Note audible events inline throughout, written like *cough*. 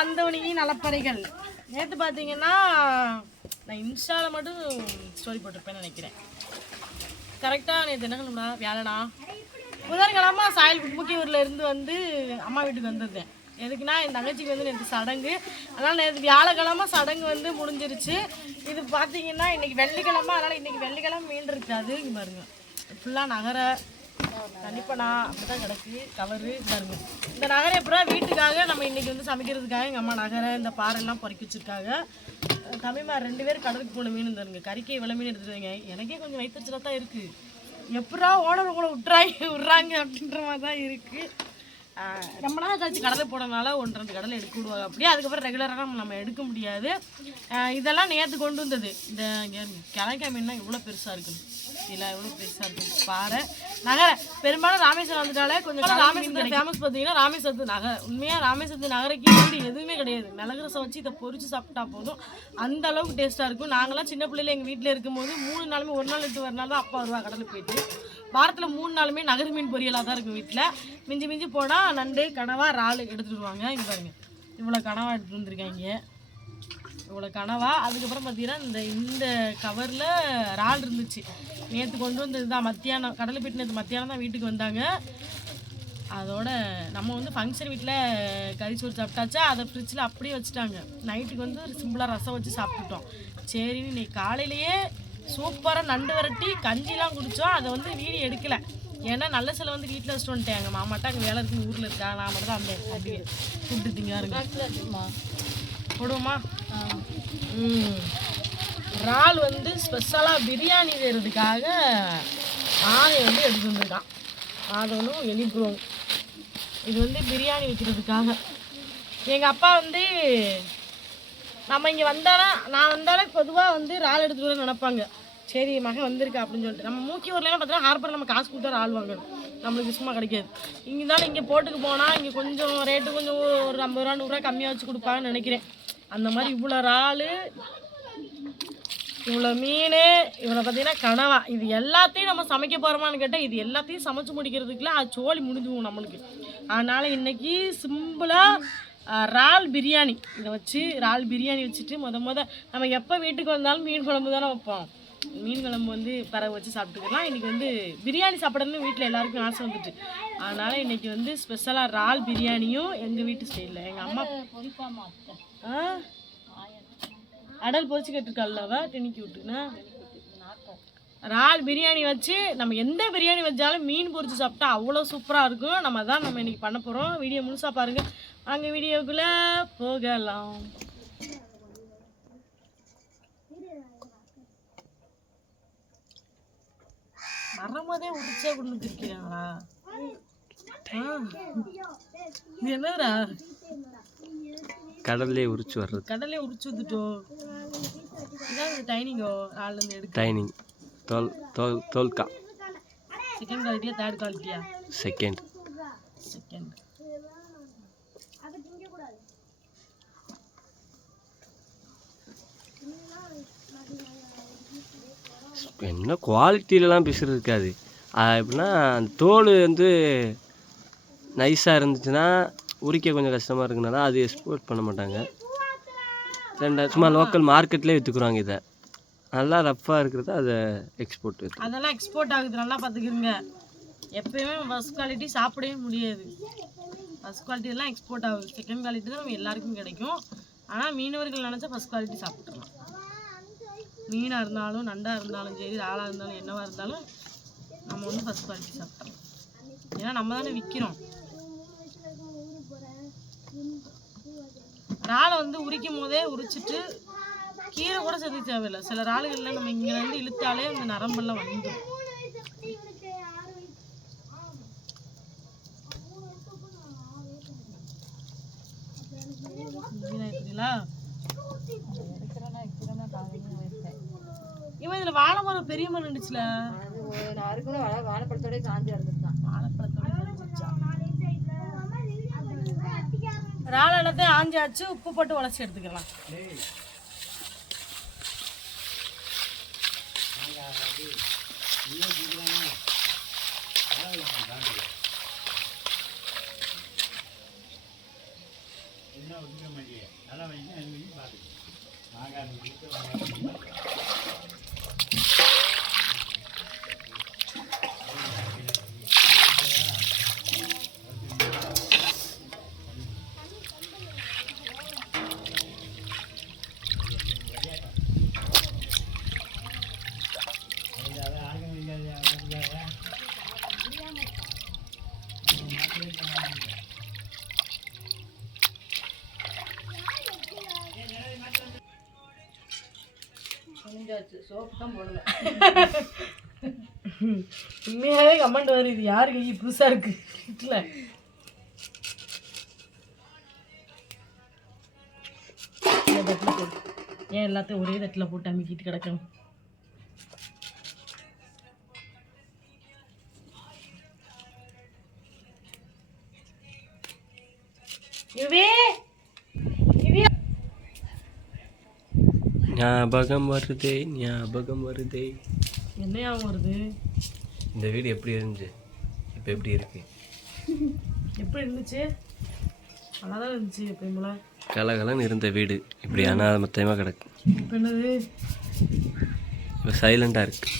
வந்தவனிக்கு நலப்பறைகள். நேற்று பார்த்தீங்கன்னா நான் இன்ஸ்டாவில் மட்டும் ஸ்டோரி போட்டிருப்பேன்னு நினைக்கிறேன். கரெக்டாக நேற்று என்ன கிழமடா வியாழனா? புதன்கிழமை சாயல் ஊரில் இருந்து வந்து அம்மா வீட்டுக்கு வந்திருந்தேன். எதுக்குன்னா என் தங்கச்சிக்கு வந்து நேற்று சடங்கு. அதனால் நேற்று வியாழக்கிழமை சடங்கு வந்து முடிஞ்சிருச்சு. இது பார்த்தீங்கன்னா இன்னைக்கு வெள்ளிக்கிழமை. அதனால் இன்னைக்கு வெள்ளிக்கிழமை மீன் இருக்காது. இங்கே பாருங்க. ஃபுல்லாக நகரை கண்டிப்பாண்ணா அப்படி தான் கிடக்கு. கவரு பாருங்க இந்த நகரை எப்படா வீட்டுக்காக நம்ம இன்னைக்கு வந்து சமைக்கிறதுக்காக எங்கள் அம்மா நகரை இந்த பாறைலாம் பொறுக்கி வச்சிருக்காங்க. தமிழ்மா ரெண்டு பேர் கடலுக்கு போன மீன் தருங்க கறிக்கை இவ்வளோ மீன் எடுத்துட்டு எனக்கே கொஞ்சம் வயிற்றுச்சலாக தான் இருக்குது எப்படா ஓனர் கூட விட்றாங்க விட்றாங்க அப்படின்ற மாதிரி தான் இருக்குது ரொம்ப நாள் கழிச்சு கடலை போனனால ஒன்று ரெண்டு கடலை எடுக்க விடுவாங்க. அப்படியே அதுக்கப்புறம் ரெகுலராக நம்ம நம்ம எடுக்க முடியாது. இதெல்லாம் நேற்று கொண்டு வந்தது. இந்த கிழக்கா மீன்னா இவ்வளோ பெருசாக இருக்குது. இதில் எவ்வளோ பெருசாக இருக்குது. பாறை நகர பெரும்பாலும் ராமேஸ்வரம் வந்துட்டாலே கொஞ்சம் ராமேஸ்வரம் ஃபேமஸ் பார்த்தீங்கன்னா ராமேஸ்வரத்து நகர் உண்மையாக ராமேஸ்வரத்து நகரைக்கு ஈடு எதுவுமே கிடையாது. மிளகு ரசம் வச்சு இதை பொரிச்சு சாப்பிட்டா போதும். அந்த அளவுக்கு டேஸ்ட்டாக இருக்கும். நாங்களாம் சின்ன பிள்ளைல எங்கள் வீட்டில் இருக்கும்போது மூணு நாளுமே ஒரு நாள் எட்டு நாள் தான் அப்பா வருவா கடலுக்கு போயிட்டு. வாரத்தில் மூணு நாளுமே நகர் மீன் பொரியலாக தான் இருக்கும் வீட்டில் மிஞ்சி மிஞ்சி போனால் நண்டு கனவா இறால் எடுத்துகிட்டு வருவாங்க. இங்கே பாருங்க. இவ்வளோ கனவா எடுத்துட்டு வந்திருக்காங்க இவ்வளோ கனவா. அதுக்கப்புறம் பார்த்தீங்கன்னா இந்த இந்த கவரில் இறால் இருந்துச்சு. நேற்று கொண்டு வந்தது தான் மத்தியானம் கடலை போயிட்டு நேற்று மத்தியானம் தான் வீட்டுக்கு வந்தாங்க. அதோட நம்ம வந்து ஃபங்க்ஷன் வீட்டில் கறி சோறு சாப்பிட்டாச்சா அதை ஃப்ரிட்ஜில் அப்படியே வச்சுட்டாங்க. நைட்டுக்கு வந்து சிம்பிளாக ரசம் வச்சு சாப்பிட்டுட்டோம். சரின்னு இன்னைக்கு காலையிலேயே சூப்பராக நண்டு வரட்டி கஞ்சிலாம் குடித்தோம் அதை வந்து வீடியோ எடுக்கல. ஏன்னா நல்ல சில வந்து வீட்டில் வச்சுட்டு வந்துட்டேன் எங்கள் மாமாட்டா அங்கே வேலை இருக்கு ஊரில் இருக்கா? நான் மட்டும் தான் அந்த அப்படி ஃபுட்டு திங்காருங்க போடுவோமா? ம். இறால் வந்து ஸ்பெஷலாக பிரியாணி செய்கிறதுக்காக ஆணை வந்து எடுத்து வந்திருக்கான். ஆதவனும் எலிப்புறோம் இது வந்து பிரியாணி வைக்கிறதுக்காக. எங்கள் அப்பா வந்து நம்ம இங்கே வந்தாலும் நான் வந்தாலும் பொதுவாக வந்து இறால் எடுத்துகிட்டு நினப்பாங்க நினைப்பாங்க. சரி மகன் வந்திருக்கா அப்படின்னு சொல்லிட்டு. நம்ம மூக்கி ஊர்லாம் பார்த்தீங்கன்னா ஹார்பர் நம்ம காசு கொடுத்தா இறால் வாங்கணும். நம்மளுக்கு சும்மா கிடைக்காது. இங்கே இருந்தாலும் இங்கே போட்டுக்கு போனால் இங்கே கொஞ்சம் ரேட்டு கொஞ்சம் ஒரு ஐம்பது ரூபா நூறுரூவா கம்மியாக வச்சு கொடுப்பாங்கன்னு நினைக்கிறேன். அந்த மாதிரி இவ்வளோ இறால் இவ்வளோ மீன் இவ்வளோ பார்த்தீங்கன்னா கனவா. இது எல்லாத்தையும் நம்ம சமைக்க போகிறோமான்னு கேட்டால் இது எல்லாத்தையும் சமைச்சு முடிக்கிறதுக்குள்ள அது சோழி முடிஞ்சுவோம் நம்மளுக்கு. அதனால் இன்றைக்கி சிம்பிளாக இறால் பிரியாணி. இதை வச்சு இறால் பிரியாணி வச்சுட்டு முத முத நம்ம எப்போ வீட்டுக்கு வந்தாலும் மீன் குழம்பு தானே வைப்போம். மீன் குழம்பு வந்து பிறகு வச்சு சாப்பிட்டுக்கலாம். இன்றைக்கி வந்து பிரியாணி சாப்பிடணும்னு வீட்டில் எல்லாருக்கும் ஆசை வந்துட்டு. அதனால் இன்னைக்கு வந்து ஸ்பெஷலாக இறால் பிரியாணியும் எங்கள் வீட்டு ஸ்டைலில் எங்கள் அம்மா ஆ? அடல் பொரிச்சு கேட்டிருக்காள் அவ. திணிக்கி விட்டுனா? இறால் பிரியாணி வச்சு நம்ம எந்த பிரியாணி வச்சாலும் மீன் பொரிச்சு சாப்பிட்டா அவ்வளோ சூப்பராக இருக்கும். நம்ம தான் நம்ம இன்னைக்கு பண்ண போகிறோம் வீடியோ முழுசாக பாருங்கள் அங்கே வீடியோக்குள்ளே போகலாம். வரும்போதே உரிச்சே கொண்டு வந்துருக்கிறாங்களா இது என்னதுடா? கடல்லே உரிச்சு வர்றது. கடலே உரிச்சு வந்துட்டோம். இதான் இது டைனிங்கோ ஆள்லேருந்து எடுக்க. டைனிங். தோல் தோல் தோல்கா. செகண்ட் குவாலிட்டியா தேர்ட் குவாலிட்டியா செகண்ட் செகண்ட் என்ன குவாலிட்டிலலாம் பிசுறு இருக்காது. அது எப்படின்னா அந்த தோல் வந்து நைஸாக இருந்துச்சுன்னா உரிக்க கொஞ்சம் கஷ்டமாக இருக்குனால அது எக்ஸ்போர்ட் பண்ண மாட்டாங்க. ரெண்டா சும்மா லோக்கல் மார்க்கெட்லேயே விற்றுக்குறாங்க இதை. நல்லா ரஃப்பாக இருக்கிறத அதை எக்ஸ்போர்ட் அதெல்லாம் எக்ஸ்போர்ட் ஆகுது நல்லா பார்த்துக்குங்க. எப்பயுமே ஃபஸ்ட் குவாலிட்டி சாப்பிடவே முடியாது. ஃபஸ்ட் குவாலிட்டி எல்லாம் எக்ஸ்போர்ட் ஆகுது. செகண்ட் குவாலிட்டி தான் நம்ம எல்லாருக்கும் கிடைக்கும். ஆனால் மீனவர்கள் நினச்சா ஃபஸ்ட் குவாலிட்டி சாப்பிட்டுக்கலாம். மீனாக இருந்தாலும் நண்டாக இருந்தாலும் சரி இறாலாக இருந்தாலும் என்னவாக இருந்தாலும் நம்ம வந்து ஃபஸ்ட் குவாலிட்டி சாப்பிட்றோம் ஏன்னா நம்ம தானே விற்கிறோம் இறாலை வந்து உரிக்கும் போதே உரிச்சிட்டு கீரை கூட சேர்த்து தேவையில்லை. சில இறாலுகள்ல நம்ம இங்கேருந்து இழுத்தாலே அந்த நரம்பெல்லாம் வந்துடும் இவன் இதுல வாழை மரம் பெரிய மரம் இருந்துச்சுல வாழைப்பழத்தோட காஞ்சிருச்சா. இறால் எல்லாத்தையும் ஆஞ்சாச்சு உப்பு போட்டு உடச்சி எடுத்துக்கலாம். *laughs* உண்மையாவே கமெண்ட் வருது. இது யாரு கை புதுசா இருக்கு? வீட்டுல ஏன் எல்லாத்தையும் ஒரே தட்டுல போட்டு அமைக்கிட்டு கிடக்கணும்? ஞாபகம் வருதே ஞாபகம் வருதே. என்ன ஞாபகம் வருது? இந்த வீடு எப்படி இருந்துச்சு? இப்போ எப்படி இருக்கு? எப்படி இருந்துச்சு? நல்லா தான் இருந்துச்சு எப்பயும் போல. கலகலன்னு இருந்த வீடு இப்படி அனாமத்தமாக கிடக்கு. இப்போ என்னது? இப்போ சைலண்டாக இருக்கு.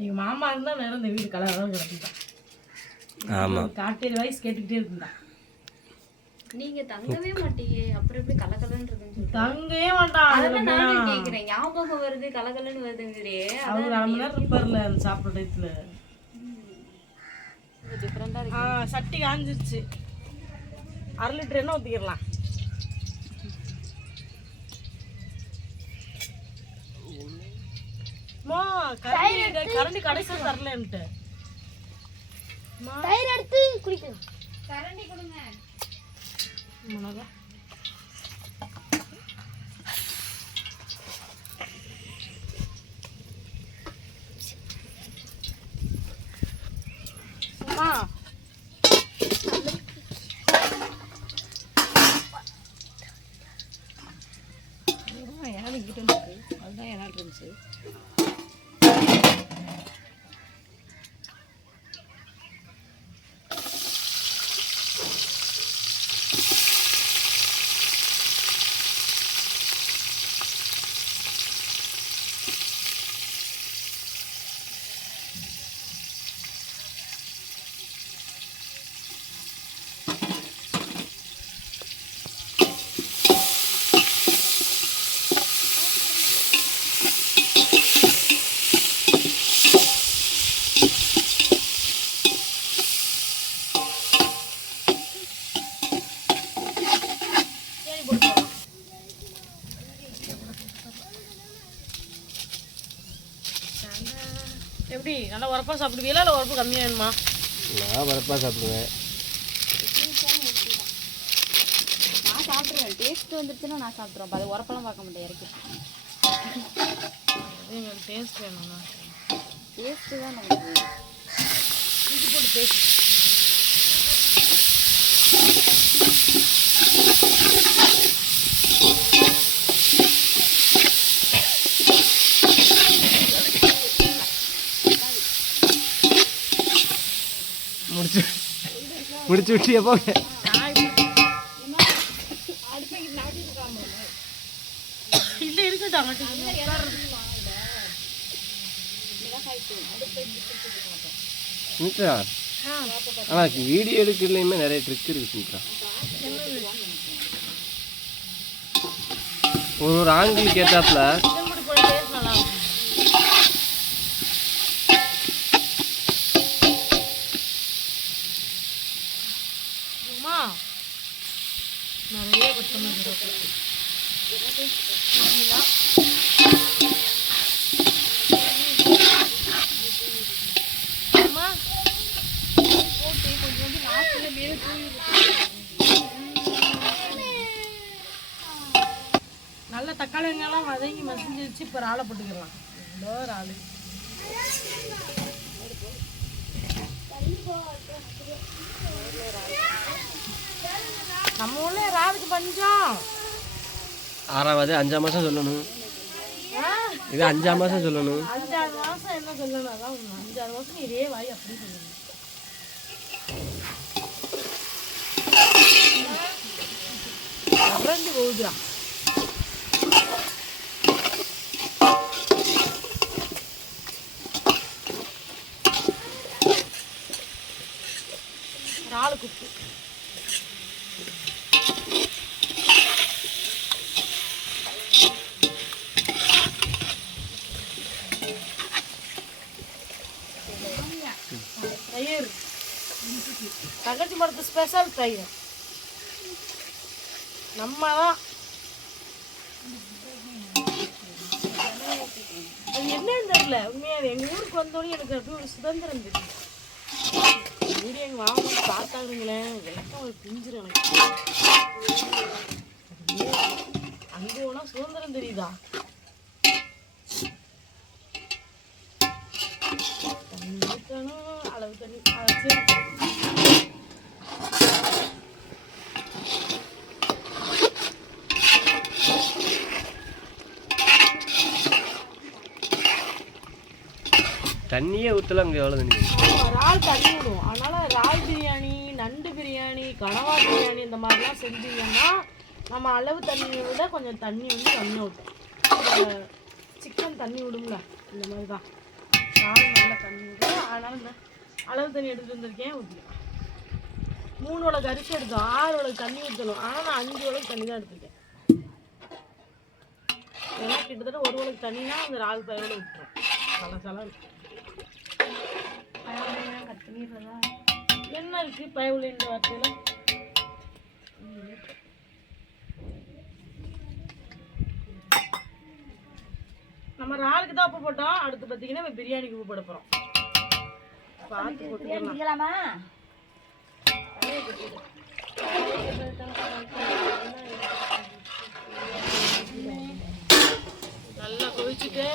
எங்க மாமா இருந்தா நேரம் இந்த வீடு கலர் தான் கிடக்குதான் ஆமாம் காட்டேரி வாய்ஸ் கேட்டுக்கிட்டே இருக்குதா நீங்க தங்கவே மாட்டீங்க. அப்புறம் எப்படி கலகலன்றதுன்னு சொல்லிட்டு தங்கவே மாட்டான் அதெல்லாம் நானும் கேக்குறேன். ஞாபகம் வருது கலகலன்னு வருதுங்களே அவர் அரை மணி நேரம் இருப்பார்ல அந்த சாப்பிட்ற டயத்துல. டிஃப்ரெண்டா இருக்கு. ஆ சட்டி காஞ்சிருச்சு. அரை லிட்டர் என்ன ஊற்றிக்கிடலாம் மா கரண்டி கரண்டி கடைசியில் தரலன்ட்டு தயிர் எடுத்து குடிக்கணும். மிளகா அம்மா அதுதான் என்ன இருந்துச்சு சரி போட்டு போலாம். எப்படி உரப்பா சாப்பிடுவீங்களா இல்லை உரப்பு கம்மியாக வேணுமா? நான் வரப்பா சாப்பிடுவேன். நான் சாப்பிடுவேன் டேஸ்ட் வந்துருச்சுன்னா நான் சாப்பிடுவேன் அது உரப்பெல்லாம் பார்க்க மாட்டேன் இறக்கி. எங்களுக்கு டேஸ்ட் வேணும்ண்ணா டேஸ்ட் தான் நமக்கு இஞ்சி போட்டு டேஸ்ட் முடிச்சு விட்டியா? போங்க. இல்லை இருக்கட்டும் அங்கிட்டு சுமித்ரா ஆனால் வீடியோ எடுக்கிறதுலையுமே நிறைய ட்ரிக் இருக்கு சுமித்ரா. ஒரு ஒரு ஆங்கிளுக்கு ஏத்தாப்புல சிக்கன் பொடி போட டேஸ்ட் நல்லா இருக்கும் அம்மா நிறைய கொத்தமல்லி கருவேப்பிலை. புதினா. அம்மா போட்டு கொஞ்சம் லாஸ்ட்ல மேலே நல்ல தக்காளி வெங்காயம் வதங்கி மசிஞ்சு வச்சு இப்போ இறாலை போட்டுக்கலாம். இவ்வளோ இறால் நம்ம ஊர்ல இறாலுக்கு பஞ்சம். ஆறாவது அஞ்சாம் மாதம் சொல்லணும். இது அஞ்சாம் மாதம் சொல்லணும். அஞ்சாறு மாசம் என்ன சொல்லணும்? அதான். அஞ்சாறு மாசம் இதே வாய் அப்படி சொல்லணும். கலந்து போகுதுடா இறால் குப்பு தயிர் தங்கச்சி மரத்து ஸ்பெஷல் தயிர் நம்ம தான் அது என்னன்னு தெரியல. உண்மையாக எங்க ஊருக்கு வந்தோடனே எனக்கு அப்படியே ஒரு சுதந்திரம் தெரியும் வீடு எங்க வாங்க பார்த்தாங்களேன் விளக்கம் ஒரு பிஞ்சிரு எனக்கு. அங்கே போனா சுதந்திரம் தெரியுதா? அளவு தண்ணி அளவு சரி. தண்ணியே ஊற்றலாம் அங்கே எவ்வளோ தண்ணி இறால் தண்ணி விடும். அதனால இறால் பிரியாணி நண்டு பிரியாணி கனவா பிரியாணி இந்த மாதிரிலாம் செஞ்சீங்கன்னா நம்ம அளவு தண்ணியை விட கொஞ்சம் தண்ணி வந்து கம்மியாக விட்டோம் சிக்கன் தண்ணி விடும்ல இந்த மாதிரி தான் இறால் நல்லா தண்ணி விடும். அதனால் இந்த அளவு தண்ணி எடுத்துகிட்டு வந்திருக்கேன் ஊற்றிக்கலாம் மூணு உலக அரிசி எடுத்தோம். ஆறு தண்ணி ஊற்றணும் ஆனால் நான் அஞ்சு உலக தண்ணி தான் எடுத்துருக்கேன். ஏன்னா கிட்டத்தட்ட ஒரு உலக தண்ணினா அந்த இறால் பயிரோட விட்டுரும் சல என்ன இருக்கு பயவுளின்ற வார்த்தையில நம்ம இறாலுக்கு தான் உப்பு போட்டோம். அடுத்து பார்த்தீங்கன்னா இப்ப பிரியாணிக்கு உப்பு போட பார்த்து போட்டுக்கலாம். நல்லா கொதிச்சுட்டு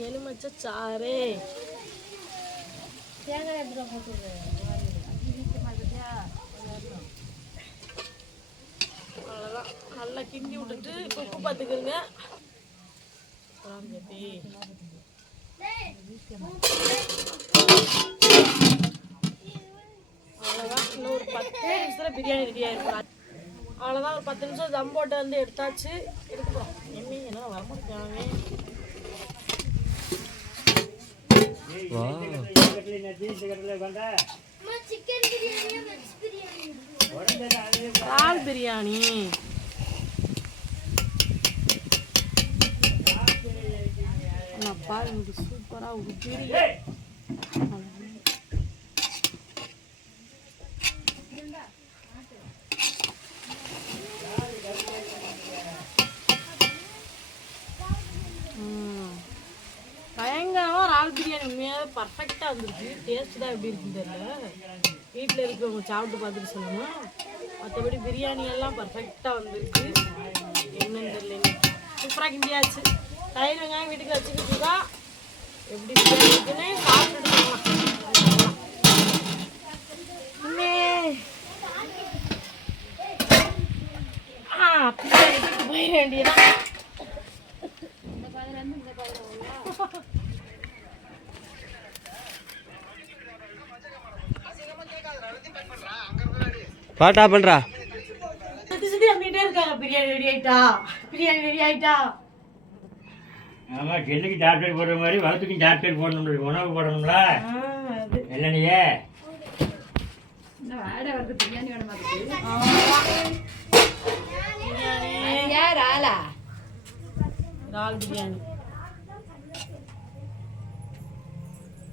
எலுமிச்ச சாறு. தேங்காய் எப்படி அவ்வளோதான் நல்லா கிண்டி விட்டுட்டு இப்போ உப்பு பார்த்துக்கிறங்க அவ்வளோதான் இன்னும் ஒரு பத்து நிமிஷத்தில் பிரியாணி ரெடி ஆயிருக்கும் அவ்வளோதான் ஒரு பத்து நிமிஷம் தம் போட்டு வந்து எடுத்தாச்சு. எடுக்கிறோம் எம்மி என்ன வரமாட்டாங்க வா. இறால் பிரியாணி. நான் பாருங்க சூப்பராக ஒரு பிரியாணி ம். பயங்கரமா இறால் பிரியாணி உண்மையாக பர்ஃபெக்டாக வந்துருக்கு டேஸ்ட் தான் எப்படி இருக்குன்னு தெரியல. வீட்டில் இருக்கிறவங்க சாப்பிட்டு பார்த்துட்டு சொல்லணும் மற்றபடி பிரியாணி எல்லாம் பர்ஃபெக்டாக வந்துருக்கு என்னன்னு தெரியல சூப்பராக கிண்டியாச்சு. தயிர் வெங்காயம் வீட்டுக்கு வச்சுக்கிட்டு இருக்கா எப்படி பிரியாணி இருக்குன்னு சாப்பிட்டுட்டு போயிட வேண்டியதான் பாட்டா பண்ணுறா வந்துட்டே இருக்காங்க. பிரியாணி ரெடி ஆயிட்டா? பிரியாணி ரெடி ஆயிட்டா? ஆமா செல்லுக்கு டாக்டர் போடுற மாதிரி வளத்துக்கும் டாக்டர் போடணும் உணவு போடணும்ல. ஆ, அது. இல்லையே பிரியாணி யார் ஆளா? இறால் பிரியாணி.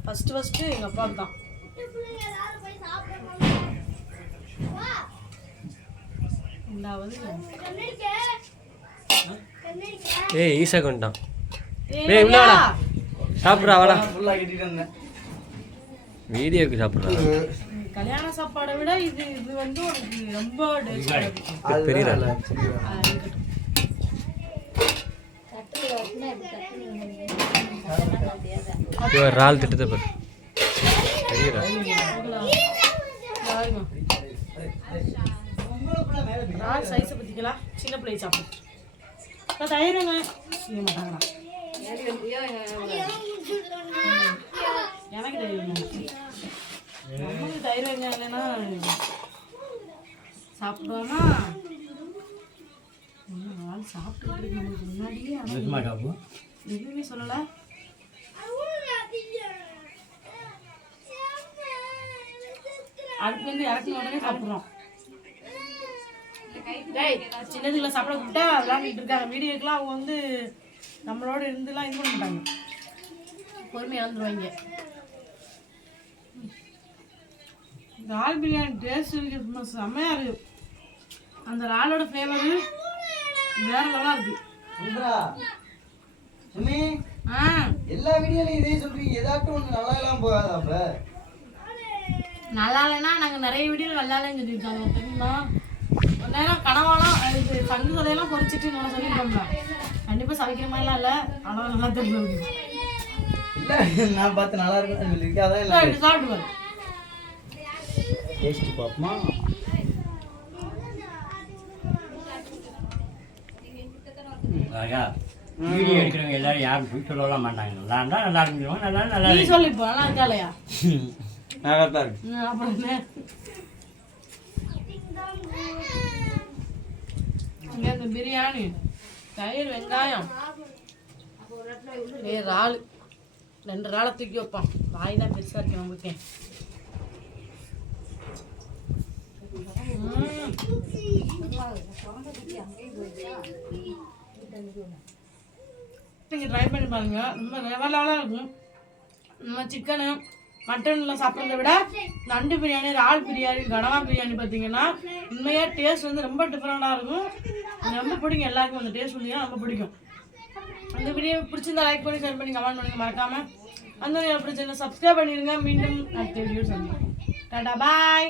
ஃபர்ஸ்ட் ஃபர்ஸ்ட் எங்க அப்பா தான். ஏய் ஈஸா கொண்டான் ஏய் உள்ள வாடா. சாப்பிட்றா வாடா. ஃபுல்லாக கட்டிட்டு இருந்தேன். வீடியோக்கு சாப்பிட்றா. கல்யாண சாப்பாடை விட இது இது வந்து உனக்கு ரொம்ப டேஸ்டா இருக்கு அது பெரிய வேற. ஆ, இருக்கட்டும். இவன் இறால் திட்டத்தை பாரு பெரிய இறால் பாருங்க. இறால் சைஸை பத்திக்கலாம் சின்ன பிள்ளை சாப்பிடும் இப்போ தயிருங்க செய்ய மாட்டாங்கடா எனக்கு தயிர் நம்மளுக்கு தயிர் வெங்காயம் இல்லைன்னா சாப்பிடுவானா ஆள் சாப்பிட்டு முன்னாடியே எதுவுமே சொல்லலை. அடுப்பு வந்து இறக்கி உடனே சாப்பிட்றோம். டேய் சின்னதுல சாப்பிட கூப்பிட்டா விளாண்டுட்டு இருக்காங்க வீடியோக்கெல்லாம் அவங்க வந்து நம்மளோட இருந்துலாம் இது பண்ண மாட்டாங்க. பொறுமையாக வந்துருவாங்க இந்த ஆல் பிரியாணி டேஸ்ட் இருக்கு. சும்மா செம்மையா இருக்கு. அந்த இறாலோட ஃப்ளேவரு வேற லெவலாக இருக்கு. ஆ. எல்லா வீடியோலையும் இதே சொல்றீங்க. ஏதாட்டும் ஒன்று நல்லா எல்லாம் போகாதா அப்ப நல்லா இல்லைன்னா நாங்கள் நிறைய வீடியோ நல்லா இல்லைன்னு சொல்லியிருக்காங்க தெரியுமா? நேரம் கனவாலாம் இது கண்ணு கதையெல்லாம் பொறிச்சிட்டு நல்லா சொல்லியிருக்கோம்ல. கண்டிப்பாக சமைக்கிற மாதிரிலாம் இல்லை. ஆனால் நல்லா தெரியும் இல்ல நான் பார்த்து நல்லா இருக்குன்னு சொல்லியிருக்கேன் அதான் இல்லை. சாப்பிட்டு பாரு. டேஸ்ட் பார்ப்போமா? ராஜா வீடியோ எடுக்கிறவங்க எல்லாரும் யாரும் போய் சொல்லலாம் மாட்டாங்க. நல்லா இருந்தால் நல்லா இருக்குங்க நல்லா இருந்தா நல்லா நீ இருக்கு சொல்லு இப்போ நல்லா இருக்கா இல்லையா? *laughs* நல்லா தான் இருக்கு அப்புறம் என்ன இந்த பிரியாணி தயிர் வெங்காயம். ஏ இறால். ரெண்டு இறாலை தூக்கி வைப்பான். வாய் தான் பெருசாக இருக்கு உங்களுக்கு நீங்கள் ட்ரை பண்ணி பாருங்க. ரொம்ப லெவலாக இருக்கும். நம்ம சிக்கனு மட்டனில் சாப்பிட்றத விட நண்டு பிரியாணி இறால் பிரியாணி கனவா பிரியாணி பார்த்தீங்கன்னா உண்மையாக டேஸ்ட் வந்து ரொம்ப டிஃப்ரெண்ட்டாக இருக்கும். ரொம்ப பிடிக்கும் எல்லாருக்கும் அந்த டேஸ்ட் வந்து ரொம்ப பிடிக்கும். அந்த வீடியோ பிடிச்சிருந்தா லைக் பண்ணி ஷேர் பண்ணி கமெண்ட் பண்ணுங்க மறக்காம. அந்த வீடியோ பிடிச்சிருந்தா சப்ஸ்கிரைப் பண்ணிடுங்க. மீண்டும் அடுத்த வீடியோ சந்திப்போம். டாடா பாய்